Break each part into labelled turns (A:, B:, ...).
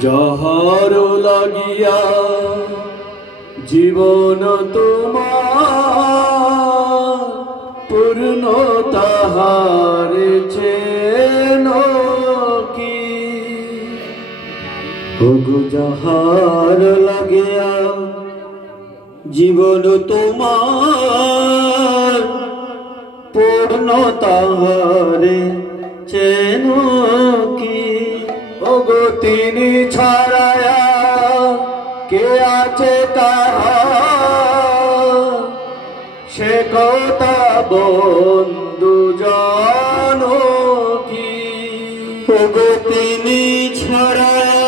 A: জহর লাগিয়া জীবন তোমার পূর্ণ তাহার চেন কি? ওগো জহর লাগিয়া জীবন তোমার পূর্ণ তাহার চেন তিনি ছড়ায়া কে আছে সে কথা বন্ধু জন কি? ওগো তিনি ছাড়ায়া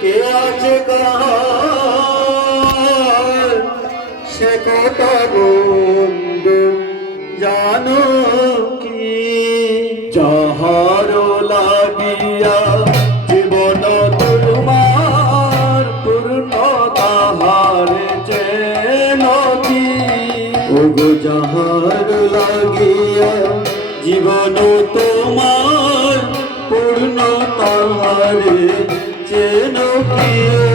A: কে আছে সে কথা বন্ধু জানো
B: no quero.